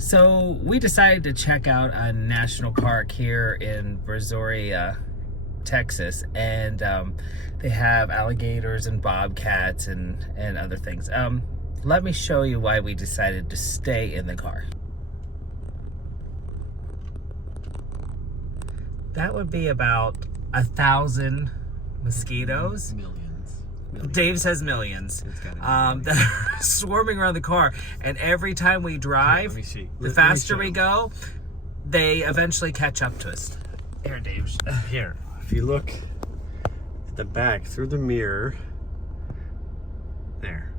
So we decided to check out a national park here in Brazoria, Texas, and they have alligators and bobcats and other things. Let me show you why we decided to stay in the car. That would be about 1,000 mosquitoes. Millions. Dave says millions. It's gotta be That are swarming around the car, and every time we drive, Let me see. the faster we go, they eventually catch up to us. Here, Dave. Here, if you look at the back through the mirror, there.